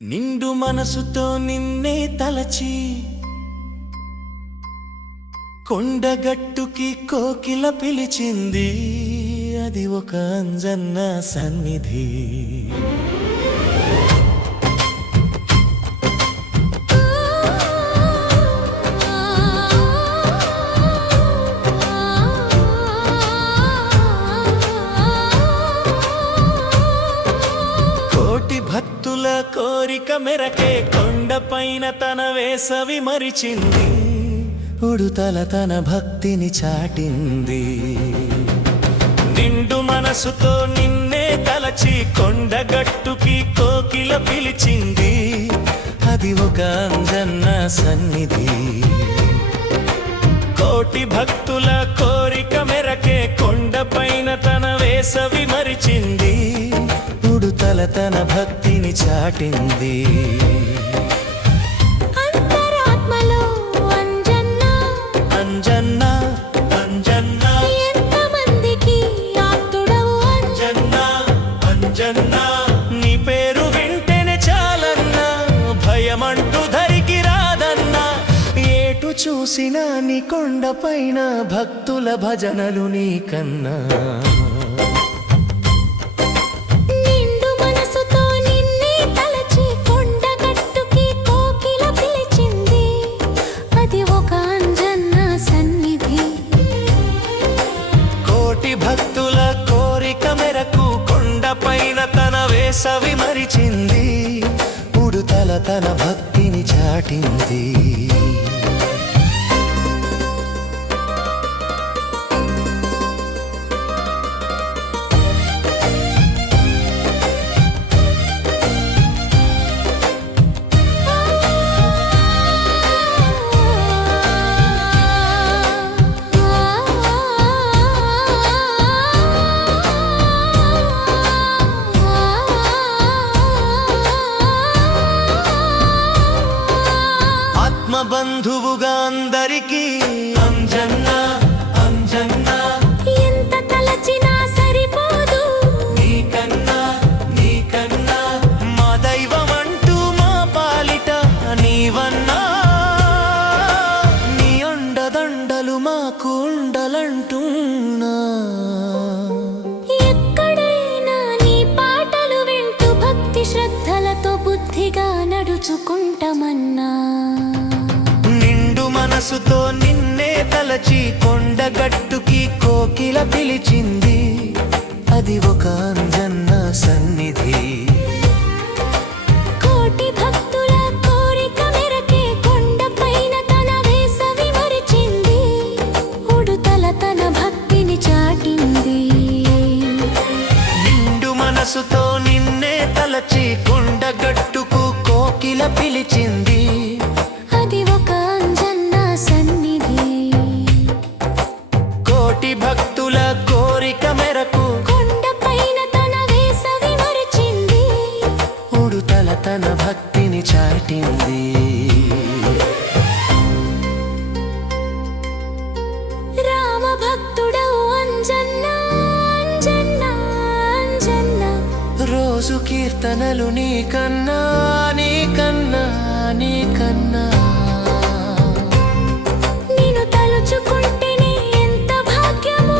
నిండు మనసుతో నిన్నే తలచి కొండగట్టుకి కోకిల పిలిచింది, అది ఒక అంజన్న సన్నిధి. భక్తుల కోరిక మెరకే కొండపైన తన వేసవి మరిచింది, ఉడుతల తన భక్తిని చాటింది. నిండు మనసుతో నిన్నే తలచి కొండగట్టుకి కోకిల పిలిచింది, అది ఒక అంజన్న సన్నిధి. కోటి భక్తుల కోరిక మెరకే కొండపైన తన వేసవి మరిచింది, ఉడుతల తన భక్తిని చాటింది. అంతరాత్మలో అంజన్న అంజన్న అంజన్న ఎంతమందికి ఆప్తుడవు అంజన్న అంజన్న, నీ పేరు వింటేనే చాలన్నా భయమంటూ ధరికి రాదన్నా. ఏటు చూసినా నీ కొండపైన భక్తుల భజనలు నీకన్నా. భక్తుల కోరిక మెరకు కొండపైన తన వేసవి మరిచింది, ఉడుతల తన భక్తిని చాటింది. బంధువుగా అందరికీ అంజన్న అంజన్న, ఎంత తలచినా సరిపోదు నీకన్నా నీకన్నా. మా దైవం అంటూ మా పాలిట నీవన్నా, నీ అండదండలు మాకు ఉండలంటున్నా. ఎక్కడైనా నీ పాటలు వింటూ భక్తి శ్రద్ధలతో బుద్ధిగా నడుచుకుంటామన్నా. మనసుతో నిన్నే తలచి కొండగట్టుకి కోకిల పిలిచింది, అది ఒక అంజన్న సన్నిధి. కోటి భక్తుల కోరిక మెరకే కొండపైన తన వేసవి మరిచింది, ఉడుతల తన భక్తిని చాటింది. నిండు మనసుతో నిన్నే తలచి కొండగట్టుకు కోకిల పిలిచింది, అది ఒక సన్నిధి. కోటి భక్తుల కోరిక మెరకు కొండపైన తన వేసవి మరిచింది, ఉడుతల తన భక్తిని చాటింది. రామ భక్తుడవు అంజన్న అంజన్న అంజన్న, రోజు కీర్తనలు నీకన్నా నీకన్నా నీకన్నా. తలుచుకుంటేనే ఎంత భాగ్యమో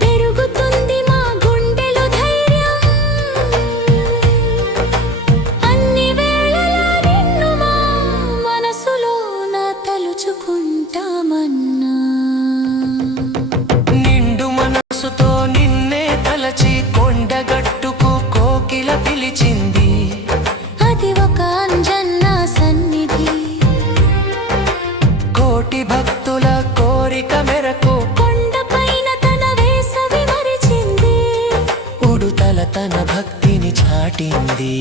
పెరుగుతుంది మా గుండెలో ధైర్యం. అన్ని వేళలా నిన్ను మా మనసులో నా తలుచుకుంటామన్నా. నిండు మనసుతో నిన్నే తలచి కొండగట్టుకు కోకిల పిలిచింది, అది ఒక అంజన్న సన్నిధి. కోటి భక్తుల కోరిక మెరకు కొండపైన తన వేసవి మరిచింది, ఉడుతల తన భక్తిని చాటింది.